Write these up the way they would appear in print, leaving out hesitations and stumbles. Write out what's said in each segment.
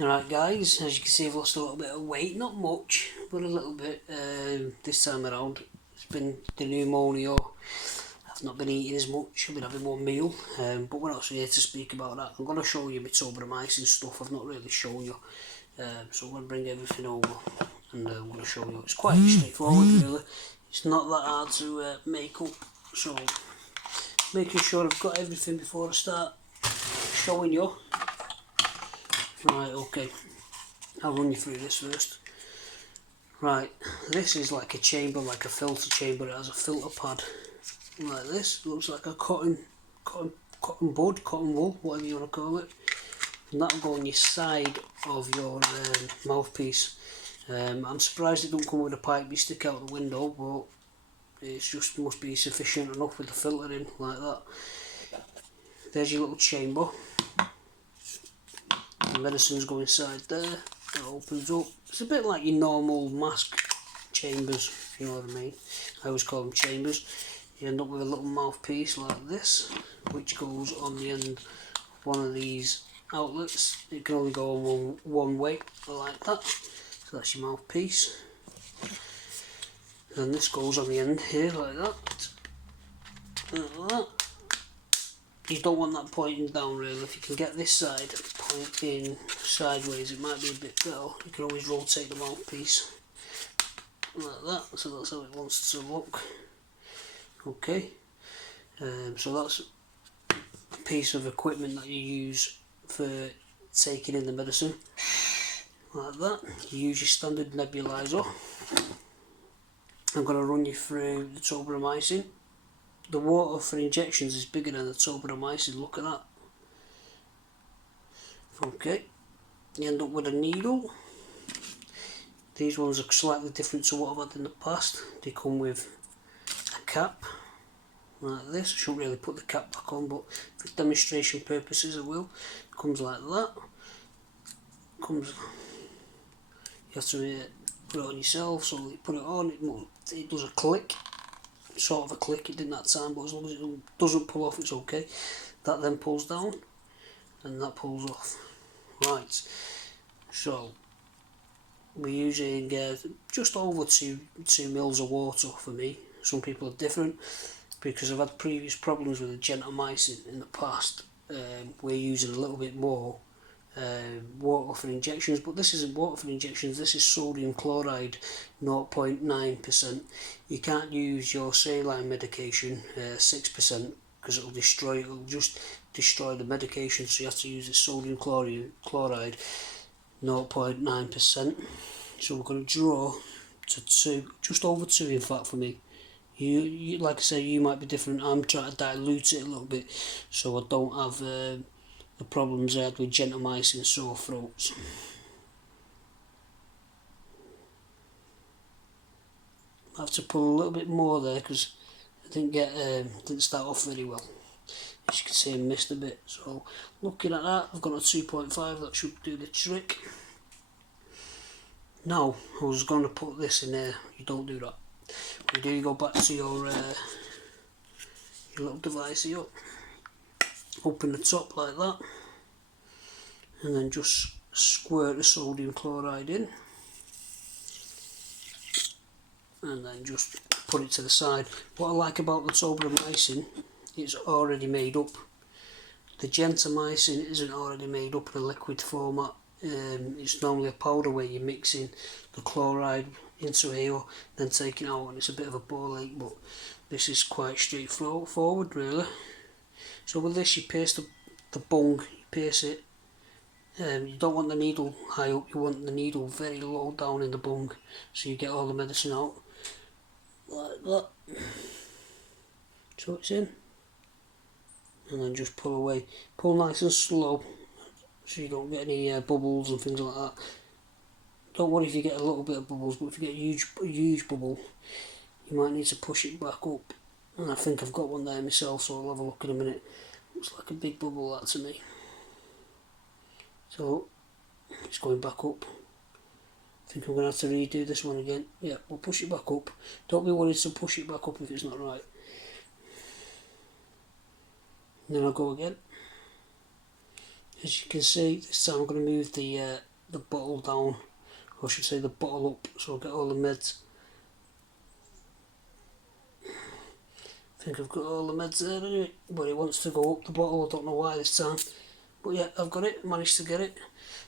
Alright guys, as you can see I've lost a little bit of weight, not much, but a little bit this time around. It's been the pneumonia, I've not been eating as much, I've been having one meal, but we're not here to speak about that. I'm going to show you my tobrimycin stuff, I've not really shown you, so I'm going to bring everything over and I'm going to show you. It's quite straightforward really, it's not that hard to make up, so making sure I've got everything before I start showing you. Right, okay, I'll run you through this first. Right, this is like a chamber, like a filter chamber. It has a filter pad like this. It looks like a cotton bud, cotton wool, whatever you want to call it. And that'll go on your side of your mouthpiece. I'm surprised it don't come with a pipe you stick out the window, but it's just must be sufficient enough with the filter in like that. There's your little chamber. The medicines go inside there, it opens up. It's a bit like your normal mask chambers, if you know what I mean. I always call them chambers. You end up with a little mouthpiece like this, which goes on the end of one of these outlets. It can only go on one way, like that. So that's your mouthpiece. And this goes on the end here, like that. Like that. You don't want that pointing down really. If you can get this side pointing sideways, it might be a bit better. You can always rotate the mouthpiece like that, so that's how it wants to look. Okay, so that's a piece of equipment that you use for taking in the medicine, like that. You use your standard nebulizer. I'm going to run you through the tobrimycin. The water for injections is bigger than the tobrimycin, look at that. Okay, you end up with a needle. These ones are slightly different to what I've had in the past. They come with a cap, like this. I shouldn't really put the cap back on, but for demonstration purposes I will. It comes like that. You have to put it on yourself, so you put it on, it does a click. Sort of a click, it didn't that time, but as long as it doesn't pull off, it's okay. That then pulls down and that pulls off. Right, so we're using just over 2 mils of water for me. Some people are different because I've had previous problems with the gentamicin in the past. We're using a little bit more water for injections, but this isn't water for injections, this is sodium chloride 0.9%. You can't use your saline medication 6% because it'll just destroy the medication, so you have to use the sodium chloride 0.9%. so we're going to draw to 2, just over 2 in fact for me. You like I say, you might be different. I'm trying to dilute it a little bit so I don't have the problems I had with gentamicin sore throats. I have to pull a little bit more there because I didn't start off very well. As you can see, I missed a bit. So looking at that, I've got a 2.5. That should do the trick. Now I was going to put this in there. You don't do that. You do go back to your little device here. Open the top like that, and then just squirt the sodium chloride in, and then just put it to the side. What I like about the tobrimycin, it's already made up. The gentamicin isn't already made up in a liquid format. It's normally a powder where you're mixing the chloride into here, then taking it out, and it's a bit of a ball ache, but this is quite straightforward really. So with this, you pierce the bung, you pierce it. You don't want the needle high up, you want the needle very low down in the bung, so you get all the medicine out, like that. So it's in, and then just pull away. Pull nice and slow, so you don't get any bubbles and things like that. Don't worry if you get a little bit of bubbles, but if you get a huge bubble, you might need to push it back up. And I think I've got one there myself, so I'll have a look in a minute. Looks like a big bubble, that to me. So it's going back up. I think I'm going to have to redo this one again. Yeah, we'll push it back up. Don't be worried to push it back up if it's not right. And then I'll go again. As you can see, this time I'm going to move the the bottle down, or I should say the bottle up, so I'll get all the meds. I think I've got all the meds there anyway, but it wants to go up the bottle, I don't know why this time. But yeah, I've got it, managed to get it.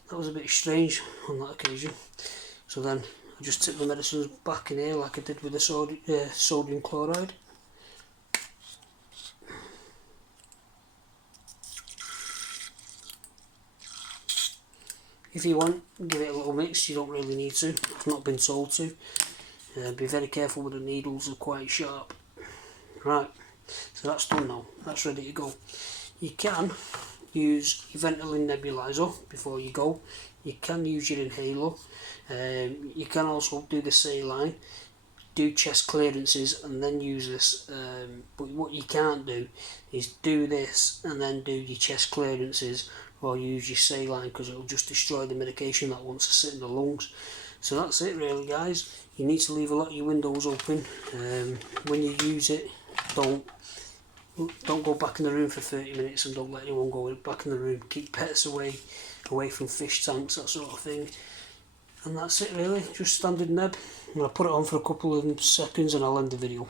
That was a bit strange on that occasion. So then I just took the medicines back in here like I did with the sodium chloride. If you want, give it a little mix, you don't really need to. I've not been told to. Be very careful with the needles, they're quite sharp. Right, so that's done now, that's ready to go. You can use your Ventolin nebulizer before you go. You can use your inhaler. You can also do the saline, do chest clearances and then use this. But what you can't do is do this and then do your chest clearances or use your saline, because it will just destroy the medication that wants to sit in the lungs. So that's it really, guys. You need to leave a lot of your windows open. When you use it, don't go back in the room for 30 minutes and don't let anyone go back in the room. Keep pets away from fish tanks, that sort of thing. And that's it really, just standard neb. I'll put it on for a couple of seconds and I'll end the video.